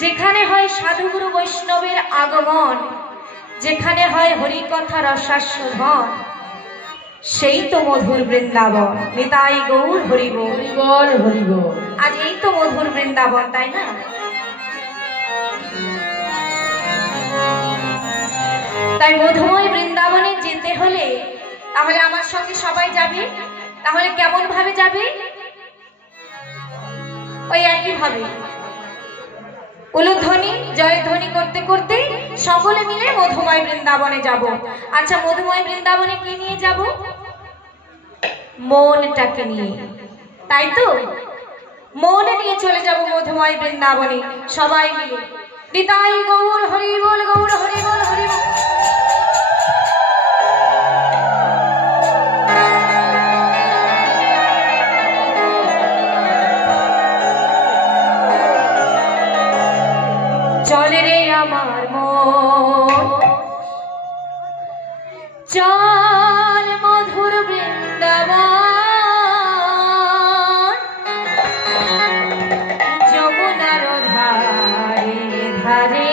যেখানে হয় সাধুগুরু বৈষ্ণবের আগমন, যেখানে হয় হরিকথা রসাস্বাদন, সেই তো মধুর বৃন্দাবন। নিতাই গৌর হরি বল, হরি বল, হরি বল। আজ এই তো মধুর বৃন্দাবন, তাই না? তাই মধুময় বৃন্দাবনে যেতে হলে তাহলে আমার সঙ্গে সবাই যাবে। তাহলে কেমন ভাবে যাবে? ওই একই ভাবে উলুধ্বনি জয়ধ্বনি করতে করতে সকলে মিলে মধুময় বৃন্দাবনে যাব। আচ্ছা, মধুময় বৃন্দাবনে কি নিয়ে যাব? মনটাকে নিয়ে, তাই তো? মন নিয়ে চলে যাব মধুময় বৃন্দাবনে সবাই মিলে। নিতাই গৌর হরি বল, গৌর হরি বল, হরি বল। চলে রে আমার মন, চল মধুর বৃন্দাবন, যমুনার ধারে ধারে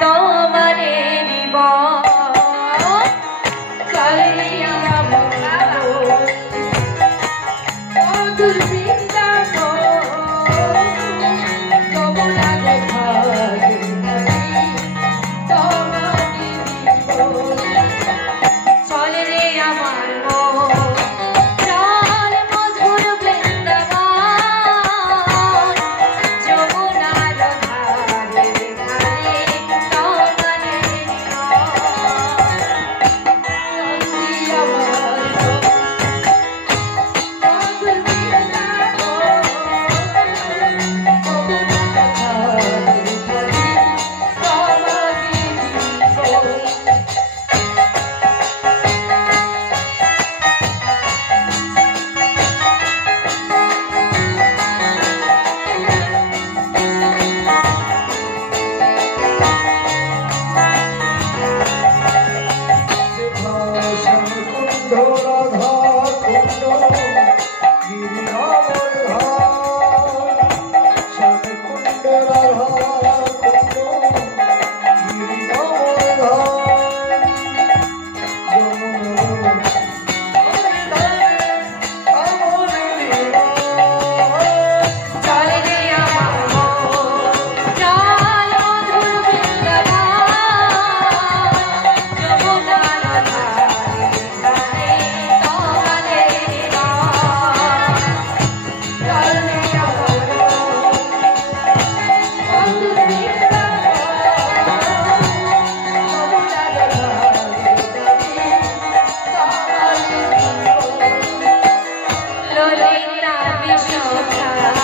তোমারে জীবন। চল রে আমার মধুর বৃন্দাবন, চলে রে আমার মন, চল মধুর বৃন্দাবন, যমুনার ধারে ধারে তোমারে ললিতা বিশোখা